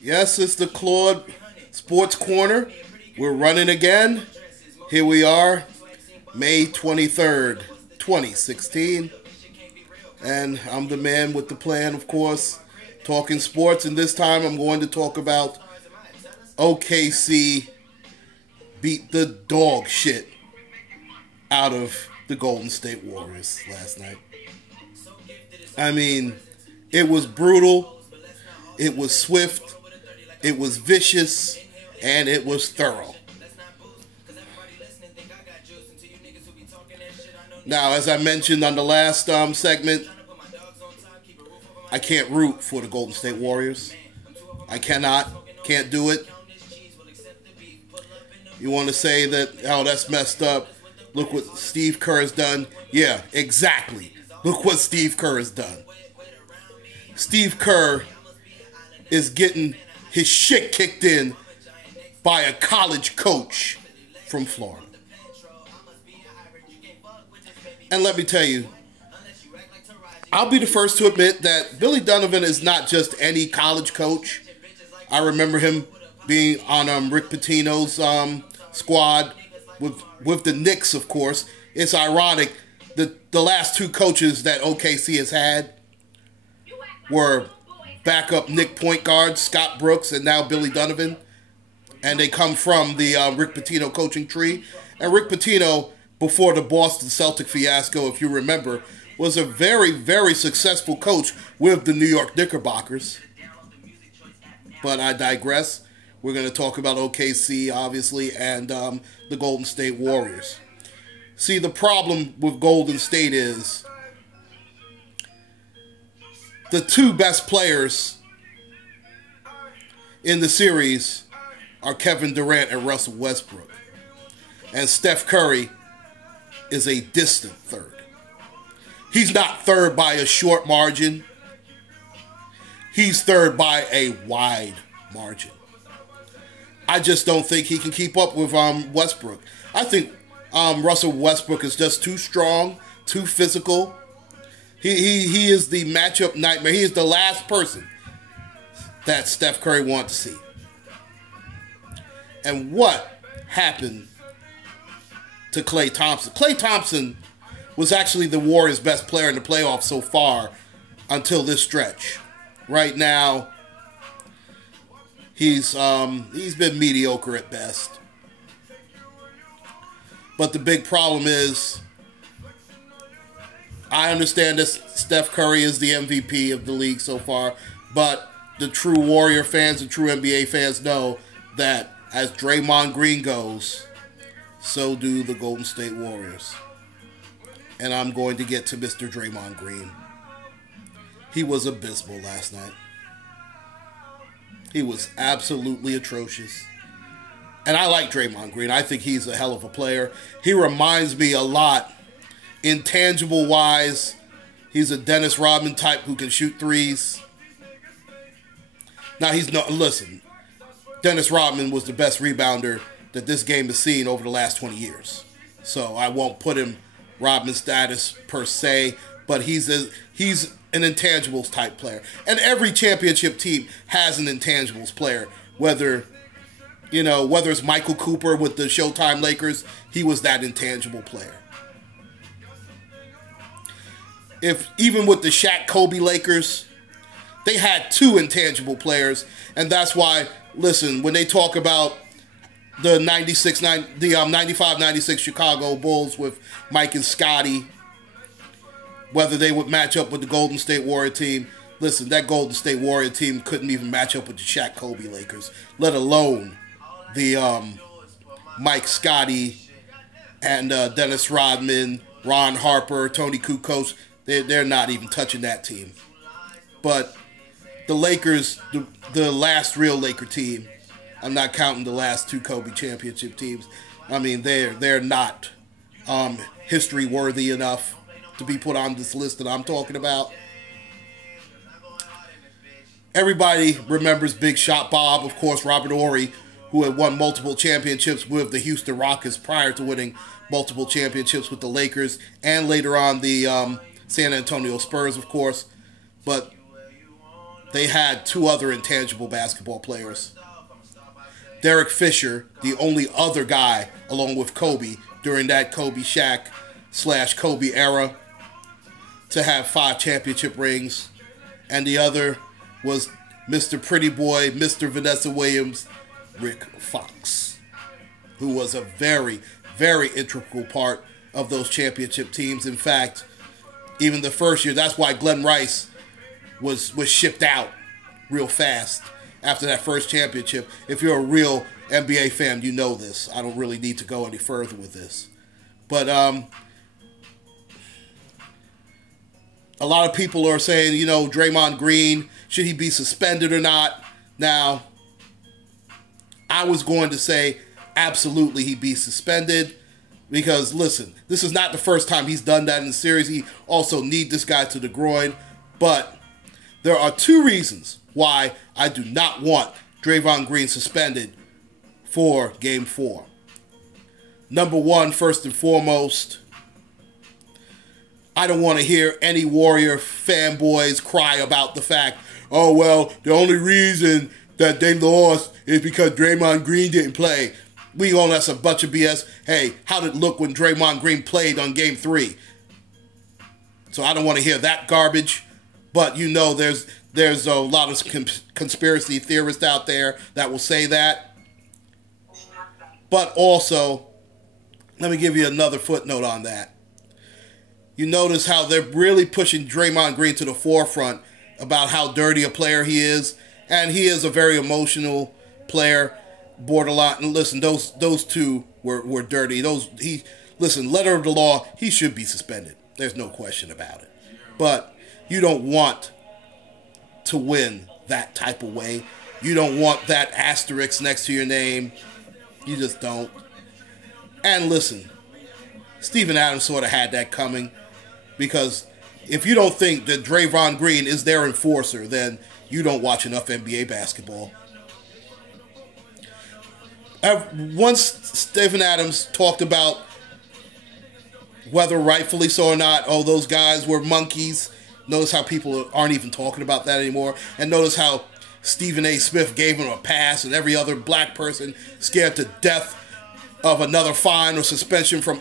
Yes, it's the Claude Sports Corner. We're running again. Here we are, May 23rd, 2016. And I'm the man with the plan, of course, talking sports. And this time I'm going to talk about OKC beat the dog shit out of the Golden State Warriors last night. I mean, it was brutal, it was swift, it was vicious, and it was thorough. Now, as I mentioned on the last segment, I can't root for the Golden State Warriors. I can't do it. You want to say that, oh, that's messed up. Look what Steve Kerr has done. Yeah, exactly. Look what Steve Kerr has done. Steve Kerr is getting his shit kicked in by a college coach from Florida. And let me tell you, I'll be the first to admit that Billy Donovan is not just any college coach. I remember him being on Rick Pitino's squad with the Knicks, of course. It's ironic that the last two coaches that OKC has had were backup Knick point guards, Scott Brooks and now Billy Donovan. And they come from the Rick Pitino coaching tree. And Rick Pitino, before the Boston Celtic fiasco, if you remember, was a very, very successful coach with the New York Knickerbockers. But I digress. We're going to talk about OKC, obviously, and the Golden State Warriors. See, the problem with Golden State is the two best players in the series are Kevin Durant and Russell Westbrook. And Steph Curry is a distant third. He's not third by a short margin. He's third by a wide margin. I just don't think he can keep up with Westbrook. I think Russell Westbrook is just too strong, too physical. He is the matchup nightmare. He is the last person that Steph Curry wants to see. And what happened to Klay Thompson? Klay Thompson was actually the Warriors' best player in the playoffs so far until this stretch. Right now, he's been mediocre at best. But the big problem is, I understand that Steph Curry is the MVP of the league so far, but the true Warrior fans and true NBA fans know that as Draymond Green goes, so do the Golden State Warriors. And I'm going to get to Mr. Draymond Green. He was abysmal last night. He was absolutely atrocious. And I like Draymond Green. I think he's a hell of a player. He reminds me a lot, intangible-wise. He's a Dennis Rodman type who can shoot threes. Now, listen, Dennis Rodman was the best rebounder that this game has seen over the last 20 years. So I won't put him Rodman status per se, but he's an intangibles type player. And every championship team has an intangibles player, whether it's Michael Cooper with the Showtime Lakers, he was that intangible player. Even with the Shaq Kobe Lakers, they had two intangible players, and that's why, listen, when they talk about the 95-96 Chicago Bulls with Mike and Scotty, whether they would match up with the Golden State Warrior team, listen, that Golden State Warrior team couldn't even match up with the Shaq Kobe Lakers, let alone the Mike Scotty and Dennis Rodman, Ron Harper, Tony Kukoc. They're not even touching that team. But the Lakers, the last real Laker team, I'm not counting the last two Kobe championship teams. I mean, they're not history worthy enough to be put on this list that I'm talking about. Everybody remembers Big Shot Bob, of course, Robert Horry, who had won multiple championships with the Houston Rockets prior to winning multiple championships with the Lakers and later on the San Antonio Spurs, of course. But they had two other intangible basketball players. Derek Fisher, the only other guy, along with Kobe, during that Kobe Shaq / Kobe era, to have 5 championship rings. And the other was Mr. Pretty Boy, Mr. Vanessa Williams, Rick Fox, who was a very, very integral part of those championship teams. In fact, even the first year, that's why Glenn Rice was shipped out real fast after that first championship. If you're a real NBA fan, you know this. I don't really need to go any further with this. But a lot of people are saying, you know, Draymond Green, should he be suspended or not? Now, I was going to say absolutely he be suspended because, listen, this is not the first time he's done that in the series. He also kneed this guy to the groin. But there are 2 reasons why I do not want Draymond Green suspended for Game 4. Number 1, first and foremost, I don't want to hear any Warrior fanboys cry about the fact, oh, well, the only reason that they lost is because Draymond Green didn't play. We all, that's a bunch of BS. Hey, how did it look when Draymond Green played on Game 3? So I don't want to hear that garbage. But you know there's a lot of conspiracy theorists out there that will say that. But also, let me give you another footnote on that. You notice how they're really pushing Draymond Green to the forefront about how dirty a player he is. And he is a very emotional player, borderline. And listen, those 2 were dirty. Listen, letter of the law, he should be suspended. There's no question about it. But you don't want to win that type of way. You don't want that asterisk next to your name. You just don't. And listen, Steven Adams sort of had that coming, because if you don't think that Draymond Green is their enforcer, then you don't watch enough NBA basketball. Once Steven Adams talked about whether rightfully so or not, oh, those guys were monkeys. Notice how people aren't even talking about that anymore. And notice how Stephen A. Smith gave him a pass and every other black person scared to death of another fine or suspension from